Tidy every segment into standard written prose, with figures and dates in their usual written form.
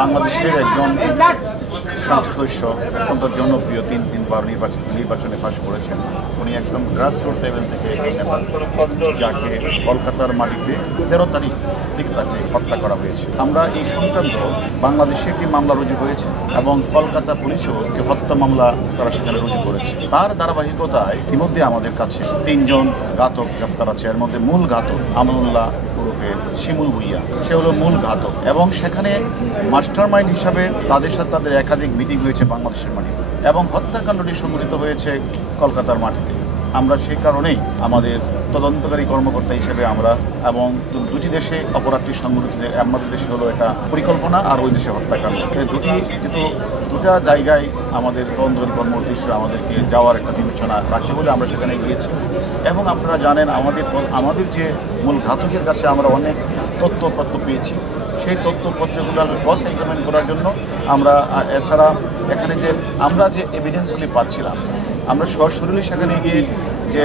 বাংলাদেশের একজন সংসদ সদস্য অত্যন্ত জনপ্রিয় তিনবার নির্বাচনে পাশ করেছেন। উনি একদম গ্রাসরুট লেভেল থেকে নেতা, যাকে কলকাতার মাটিতে 13 তারিখ থেকে তাকে হত্যা করা হয়েছে। আমরা এই সংক্রান্ত বাংলাদেশে একটি মামলা রুজু হয়েছে এবং কলকাতা পুলিশও একটি হত্যা মামলা তারা সেখানে রুজু করেছে। তার ধারাবাহিকতায় ইতিমধ্যে আমাদের কাছে 3 জন ঘাতক গ্রেপ্তার আছে। এর মধ্যে মূল ঘাতক আমানুল্লাহ ওরফে শিমুল ভুইয়া, সে হলো মূল ঘাতক এবং সেখানে মাস্টার মাইন্ড হিসাবে তাদের সাথে তাদের একাধিক মিটিং হয়েছে বাংলাদেশের মাটিতে এবং হত্যাকাণ্ডটি সংঘটিত হয়েছে কলকাতার মাটিতে। আমরা সেই কারণেই আমাদের তদন্তকারী কর্মকর্তা হিসেবে আমরা এবং দুটি দেশে অপরাধটি সংঘটিত, আমাদের দেশে হলো এটা পরিকল্পনা আর ওই দেশে হত্যাকাণ্ড, দুটা জায়গায় আমাদের তদন্তকারী কর্মকর্তা হিসেবে আমাদেরকে যাওয়ার একটা বিবেচনা রাখে বলে আমরা সেখানে গিয়েছি। এবং আপনারা জানেন আমাদের যে মূল ঘাতকের কাছে আমরা অনেক তথ্যপত্র পেয়েছি। সেই তথ্যপত্রগুলো ক্রস এক্সামিন করার জন্য আমরা এছাড়া এখানে যে আমরা যে এভিডেন্সগুলি পাচ্ছিলাম, আমরা সরাসরি সেখানে গিয়ে যে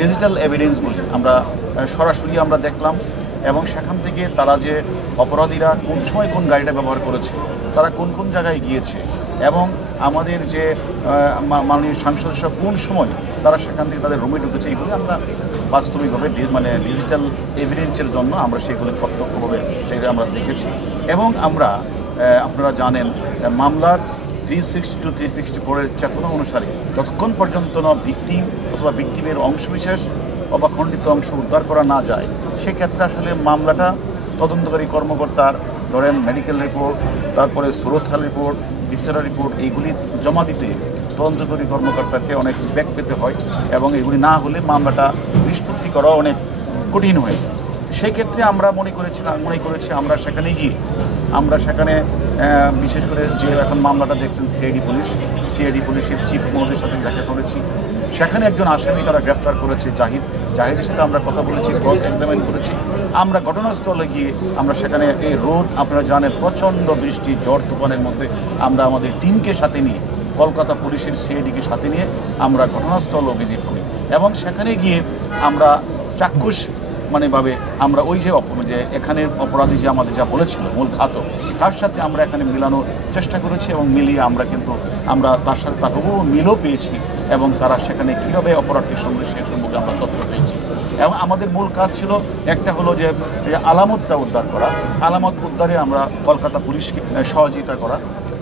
ডিজিটাল এভিডেন্সগুলি আমরা সরাসরি আমরা দেখলাম এবং সেখান থেকে তারা যে অপরাধীরা কোন সময় কোন গাড়িটা ব্যবহার করেছে, তারা কোন কোন জায়গায় গিয়েছে এবং আমাদের যে মাননীয় সাংসদ সদস্য কোন সময় তারা সেখান থেকে তাদের রুমে ঢুকেছে, এইগুলি আমরা বাস্তবিকভাবে ডিজিটাল এভিডেন্সের জন্য আমরা সেগুলি প্রত্যক্ষভাবে সেগুলি আমরা দেখেছি। এবং আমরা আপনারা জানেন মামলার 360 to 364 চেতনা অনুসারে যতক্ষণ পর্যন্ত না ভিকটিম অথবা ভিকটিমের অংশবিশেষ অথবা খণ্ডিত অংশ উদ্ধার করা না যায়, সেক্ষেত্রে আসলে মামলাটা তদন্তকারী কর্মকর্তার ধরেন মেডিকেল রিপোর্ট, তারপরে সুরতহাল রিপোর্ট, ভিসেরা রিপোর্ট, এইগুলি জমা দিতে তদন্তকারী কর্মকর্তাকে অনেক ব্যাক পেতে হয় এবং এগুলি না হলে মামলাটা নিষ্পত্তি করা অনেক কঠিন হয়। সেই ক্ষেত্রে আমরা মনে করেছি আমরা সেখানে গিয়ে আমরা সেখানে বিশেষ করে যে এখন মামলাটা দেখছেন সিআইডি পুলিশের চিফ মহোদয়ের সাথে দেখা করেছি। সেখানে একজন আসামি তারা গ্রেপ্তার করেছে জাহিদের সাথে আমরা কথা বলেছি, ক্রস এক্সামিন করেছি। আমরা ঘটনাস্থলে গিয়ে আমরা সেখানে এই রোদ আপনারা জানেন প্রচণ্ড বৃষ্টি ঝড় তুফানের মধ্যে আমরা আমাদের টিমকে সাথে নিয়ে কলকাতা পুলিশের সিআইডিকে সাথে নিয়ে আমরা ঘটনাস্থলও ভিজিট করি এবং সেখানে গিয়ে আমরা চাক্ষুষ ভাবে আমরা ওই যে এখানের অপরাধী যে আমাদের যা বলেছিল মূল ঘাতক, তার সাথে আমরা এখানে মিলানোর চেষ্টা করেছি এবং মিলিয়ে আমরা তার সাথে তার হুবহু মিলও পেয়েছি এবং তারা সেখানে কীভাবে অপরাধটি সে সম্পর্কে আমরা তথ্য পেয়েছি। এবং আমাদের মূল কাজ ছিল একটা হলো যে আলামতটা উদ্ধার করা, আলামত উদ্ধারে আমরা কলকাতা পুলিশকে সহযোগিতা করা।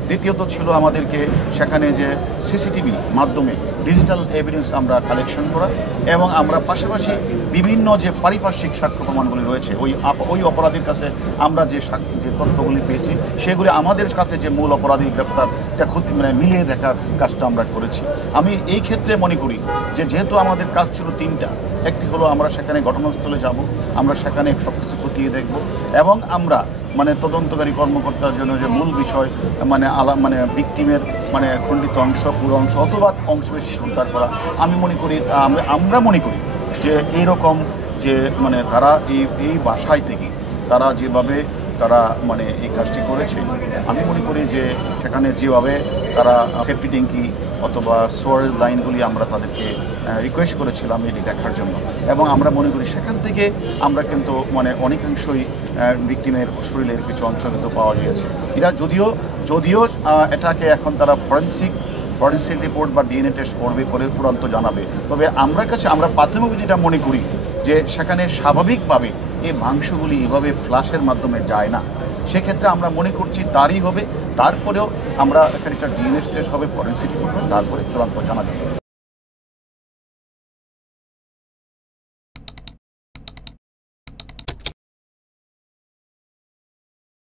দ্বিতীয়ত ছিল আমাদেরকে সেখানে যে সিসিটিভি মাধ্যমে ডিজিটাল এভিডেন্স আমরা কালেকশন করা এবং আমরা পাশাপাশি বিভিন্ন যে পারিপার্শ্বিক সাক্ষ্য প্রমাণগুলি রয়েছে ওই অপরাধীর কাছে আমরা যে তথ্যগুলি পেয়েছি সেগুলি আমাদের কাছে যে মূল অপরাধী গ্রেপ্তার মিলিয়ে দেখার কাজটা আমরা করেছি। আমি এই ক্ষেত্রে মনে করি যে যেহেতু আমাদের কাজ ছিল 3টা, একটি হলো আমরা সেখানে ঘটনাস্থলে যাব, আমরা সেখানে সব কিছু খতিয়ে দেখব এবং আমরা তদন্তকারী কর্মকর্তার জন্য যে মূল বিষয় ভিকটিমের খণ্ডিত অংশ, পুরো অংশ অথবা অংশবিশেষ উদ্ধার করা। আমরা মনে করি যে এইরকম যে তারা এই বাসায় থেকে তারা যেভাবে তারা এই কাজটি করেছে, আমি মনে করি যে সেখানে যেভাবে তারা সেফটি ট্যাঙ্কি অথবা সোয়ারেজ লাইনগুলি আমরা তাদেরকে রিকোয়েস্ট করেছিলাম এটি দেখার জন্য এবং আমরা মনে করি সেখান থেকে আমরা কিন্তু অনেকাংশই ভিকটিমের শরীরের কিছু অংশ কিন্তু পাওয়া গিয়েছে। এরা যদিও এটাকে এখন তারা ফরেন্সিক রিপোর্ট বা ডিএনএ টেস্ট করবে, করে চূড়ান্ত জানাবে। তবে আমরা প্রাথমিক যেটা মনে করি যে সেখানে স্বাভাবিকভাবে এই মাংসগুলি এভাবে ফ্লাশের মাধ্যমে যায় না, সেক্ষেত্রে আমরা মনে করছি তারই হবে। তারপরেও আমরা এখানে একটা ডিএনএ টেস্ট হবে, ফরেন্সিক রিপোর্ট হবে, তারপরে চূড়ান্ত জানা যাবে।